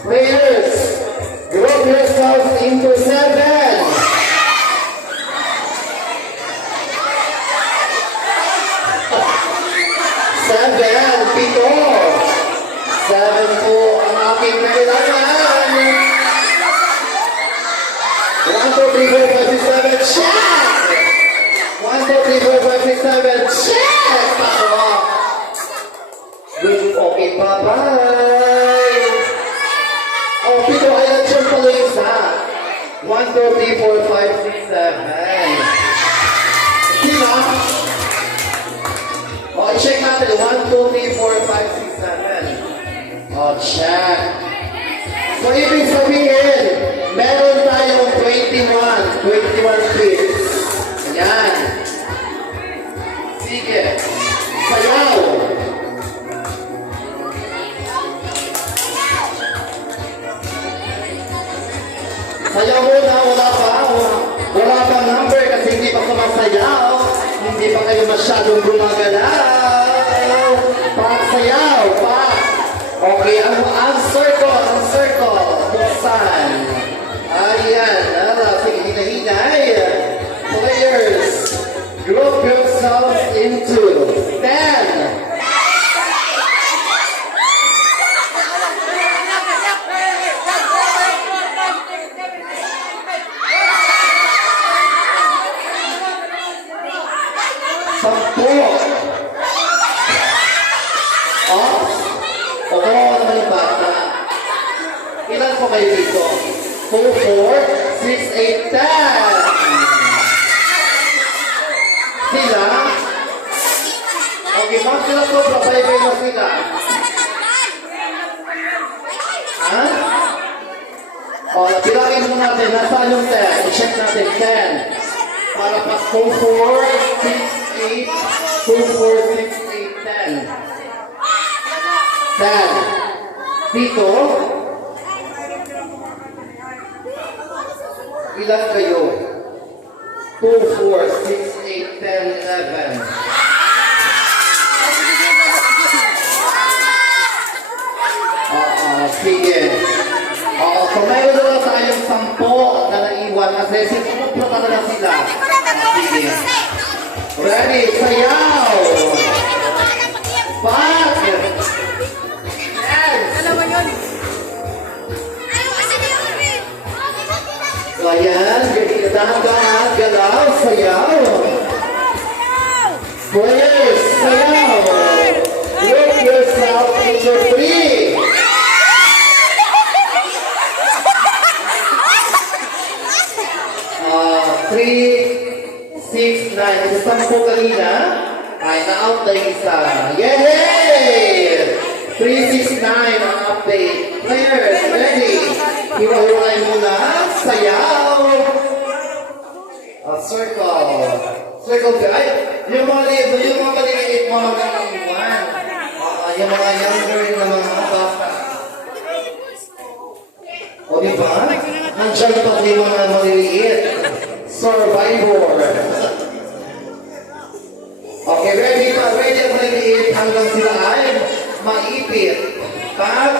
Players, group yourselves into 7. 7, 7 po ang aking kailangan. 1, 2, 3, 4, 5, 6, 7, check! 1, 2, 3, 4, 5, 6, 7, check! Pasok! Good, okay, bye-bye! Oh, pito, ay nandiyan pala yung isa. 1, 2, 3, 4, 5, 6, 7. Sila? Oh, i-check natin. 1, 2, 3, 4, 5, 6, 7. Oh, check. So, ibig sabihin, meron tayong 21 kids. Ayan. Sige. Sayaw. Sayaw muna, wala pa number kasi hindi pa sumasayaw. Hindi pa kayo masyadong gumagalaw. Sayaw, okay, ang circle, buksan. Ayan, sige, hinahinay. Players, group yourselves into 10. Sampo. Kawawa naman yung bata. Ilan po kayo dito? 2, 4, 6, 8, 10. Sila? Okay, ma'am, sila po, papayagay na sila. Ha? Bilangin mo natin, nasaan yung 10? I-check natin, 10. Para pa 2, 4, 6, 8, 2, 4, 6, 8, 10. 10. Dito, ilan kayo? 2, 4, 6, 8, 10, 11. Sige. So mayroon na lang tayong 10 na naiwan kasi sinumuplo talaga sila. Sige. Ready? Sayaw! Back! So ayan, dahan-dahan, galaw, sayaw. Players, sayaw. Group yourself into 3. 3, 6, 9. Isang po kanina ay na-out na yung isa. Yay! 3, 6, 9 ang update. Players, ready? Hiwa-hiwalay muna. Sayaw! Circle. Circle. Ay, yung mga maliliit, mga iwan. Yung mga younger na mga bata. O diba? Nandiyan pa din mga maliliit. Survivor. Okay, ready pa. Ready ang maliliit hanggang sila ay maipit. Pag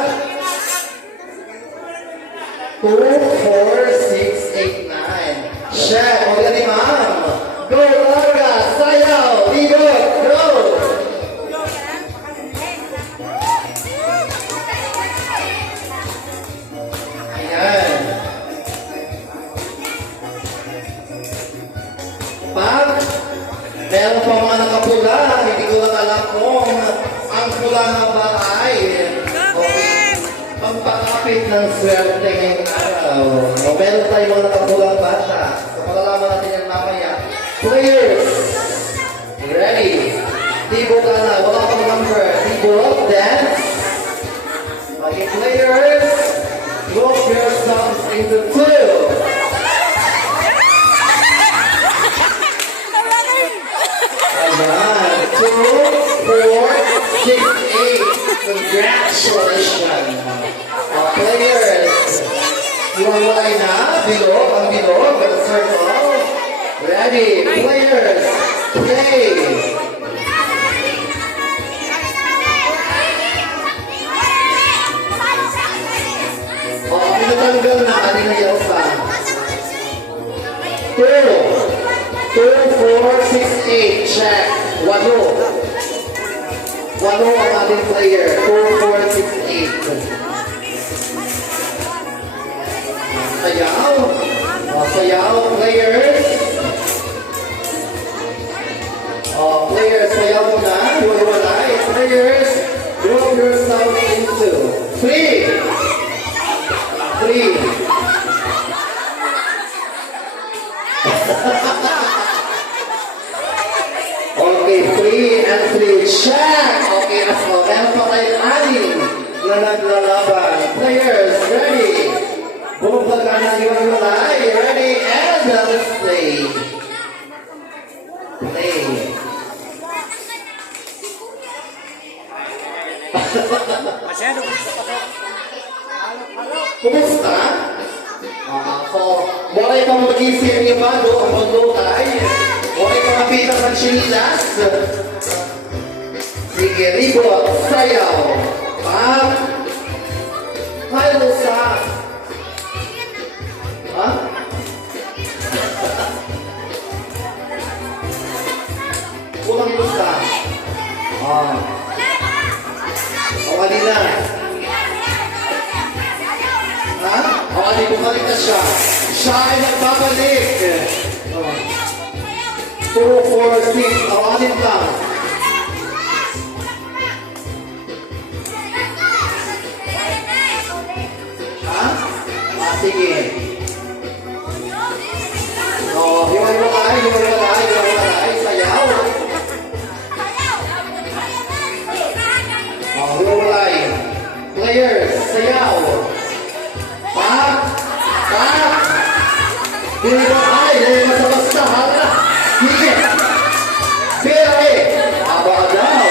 2, 4, 6, 8, 9. Check. O gani ma'am. Go, Larga. Sayaw. Ligo. Go. Ayan. Pag meron pa mga nakapula, hindi ko lang alam kung ang pula na ba ay pampakapit ng swerte ngayong araw. O meron tayo mga nakapulang bata. So palalaman natin yan mamaya. Players, ready? Tibo ka na, wala pang number. Tibo, dance. Okay, players, group yourselves into 2. Ayan, 2, 4, 6, 8. Congratulations! Players, iwawalay na, bilog, ang bilog, ang circle. Ready, players, play! natanggal na kanina yung sa 2, 4, 6, 8, check. 8. 8 ang ating player. 2, 4, 6, 8. Sayaw. Sayaw, players. Players, sayaw mo na. Hiwalay. Players, group yourself into 3. 3. Okay, 3 and 3. Check! Okay, as well. Meron pa tayong 6 na naglalaban. Players, ready? Bumabag ka na hiwalay. Ready? And let's play. Play. Kumusta? So, walay kang mag-isip niyo ba doon ang pagdutay? Walay kang mapitas ng chinilas? Sige, ribot, sayaw. Pap. Tayo sa... Ha? Kulang gusta. O kanina. Ha? O kanina, bumalik na siya. Siya ay nagbabalik. 2, 4, 6. O kanina lang. Ha? Sige. O, hiwalay. Sayaw. Hiwalay. Players, sayaw. Pak! Hindi ba basta-basta, hala. Sige. Pero aba daw.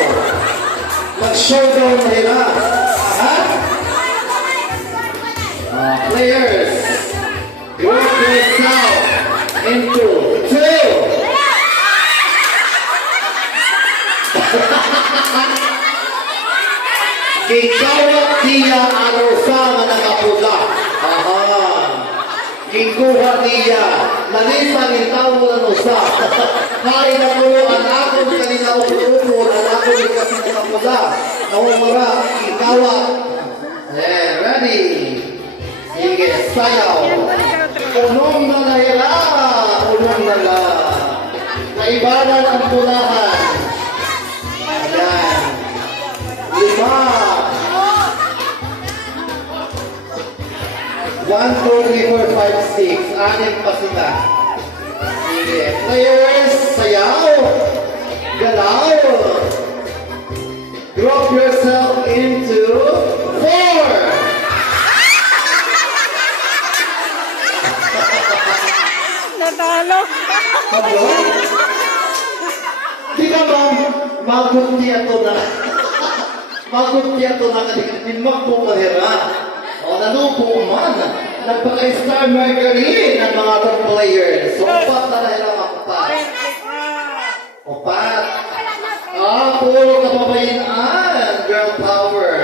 Mag-showdown nila. Ha? Players, work yourself into 2. Gigawat niya ang usama na kapula. Gikuha niya. Nalisan yung tao ng usa. Kaya na po ang akong kanina upur ang akong kasi na kapula. Nawamara, gigawat. Ready? Sige, sayaw. Unong na lahira. Unong na la. Kaibanan ang pulahan. Ayan. 5. 1, 2, 3, 4, 5, 6. 6 pa sila. Sige. Players, sayaw. Galaw. Drop yourself into 4. Natalo. Hello? Di ka ba magunti ato na? Magunti ato na kadikit po kahira. O nalupo man. Nagpaka-star margarine ang mga top players. So, upat na nila makupat. Upat. Puro kapabayaan. Girl power.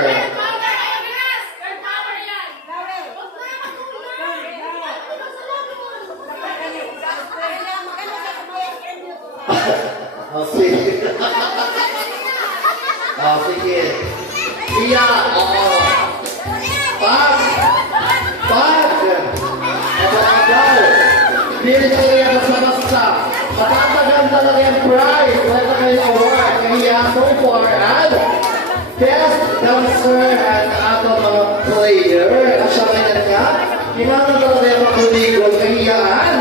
Sige. Sige. Iya. Pag. Abang-abang. Dili ka kaya basta-basta. Matatagan talaga yung prize. Wala kayo award. Kaya so far, best dancer at ato mga player. At siya kaya nga, kinala talaga yung makuligol. Kayaan,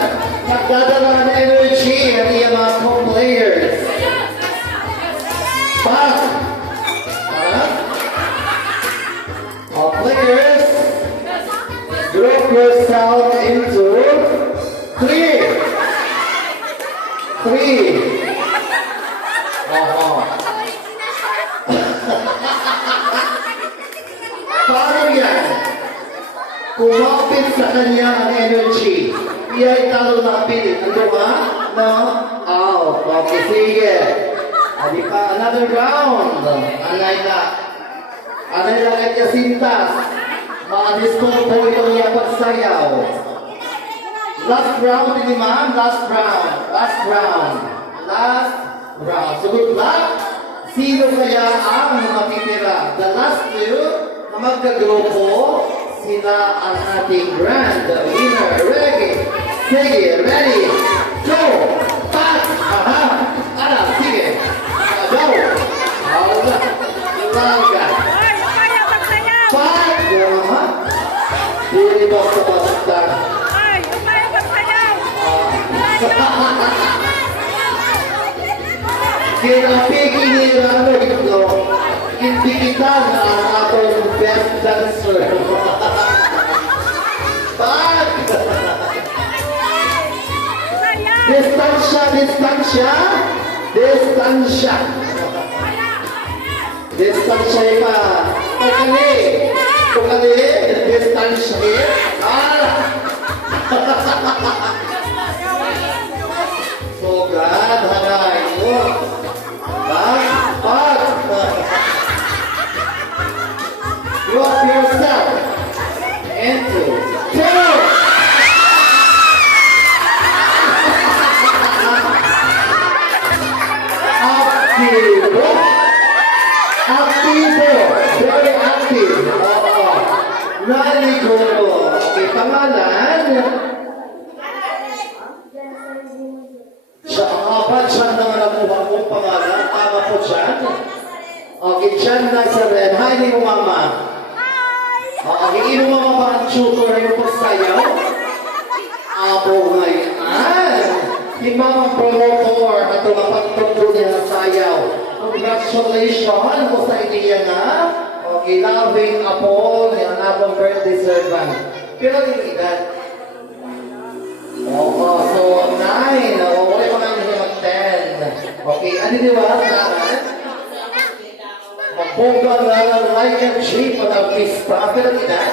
nagdadala ng energy at iya mga co-players. Pag. Players, group yourself into 3. 3. Paano yan? Kumapit sa kanya ang energy. Iya'y talo na pilit. Ano ba? No? Out. Okay, sige. Adi pa, another round. Anay na. Anay lang at yasintas. Mga disco po itong pagsayaw. Last round ini ma'am, last round. Last round. Last round. So good luck. Sino kaya ang matitira? The last two na magkagrupo, sila ang ating grand winner. Ready? Sige, ready? Go! Pat! Aha! Ara, sige! Go! Hala! Langga! Ay, kaya magsayaw! Pat! Gano'n ha? Dili mo sa basta. Ay, kaya magsayaw! Kinapigil ni Rano ito, hindi kita na ang atong best dancer. Pat! Sayaw! Distansya, distansya, distansya. Distansya pa. Tukali, distansya. So God, hanay mo. Pag. Drop yourself into two. Aktibo. Aktibo. Very active. Oo. Naligo. Okay, pangalan. Siya, ang apat siya naman ang mukha pangalan. Tama po dyan. Okay, dyan Nazareth. Hi, ni mo mama. Okay, ino mama ba ang tutor na yung pagsayaw? Abo ngayon. Si mama promotor na tumapagtugtog niya sa sayaw. Congratulations po sa inyo nga. Okay, loving apo, yung apong birthday servant. Pero yung edad. Oo, so 9. Wala pa nga niya mag-10. Okay, ano di ba? Magpunggang na ng like and shape at ang pista. Pero yung edad?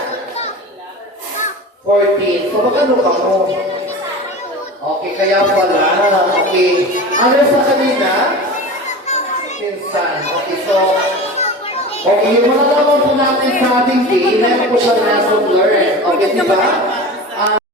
14. So magkano ka mo? Okay, kaya pala. Okay. Ano sa kanina? Pinsan. Okay, so okay, yung malalaman po natin sa ating game, meron po siya lesson learned. Okay, di ba?